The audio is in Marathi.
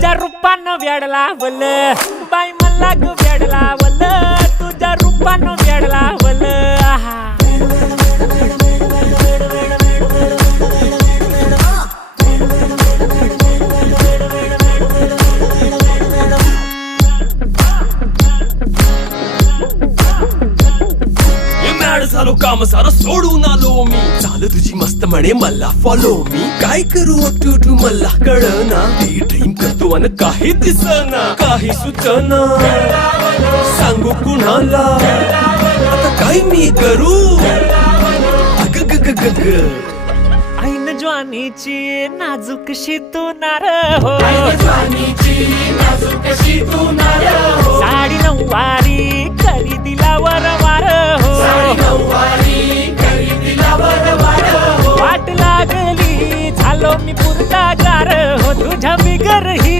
तुझ्या रूपानं वेड लावल बाई मला ग वेड लावल तुझ्या रूपानं वेड लावल आहा झालो काम सारं सोडून आलो मी चाल तुझी मस्त म्हणे मला फॉलो मी काय करू टू मला कळना ती ड्रीम करतो अन काही दिसना काही सुचना सांगू कुणाला आता काय मी करू अग ग ग ग ग ऐन ज्वानीची नाजूकशी तू नार हो साडी नऊवारी करी दिला वरवार हो वाट लागली झालो मी पुरता गार हो तुझ्या बिगर ही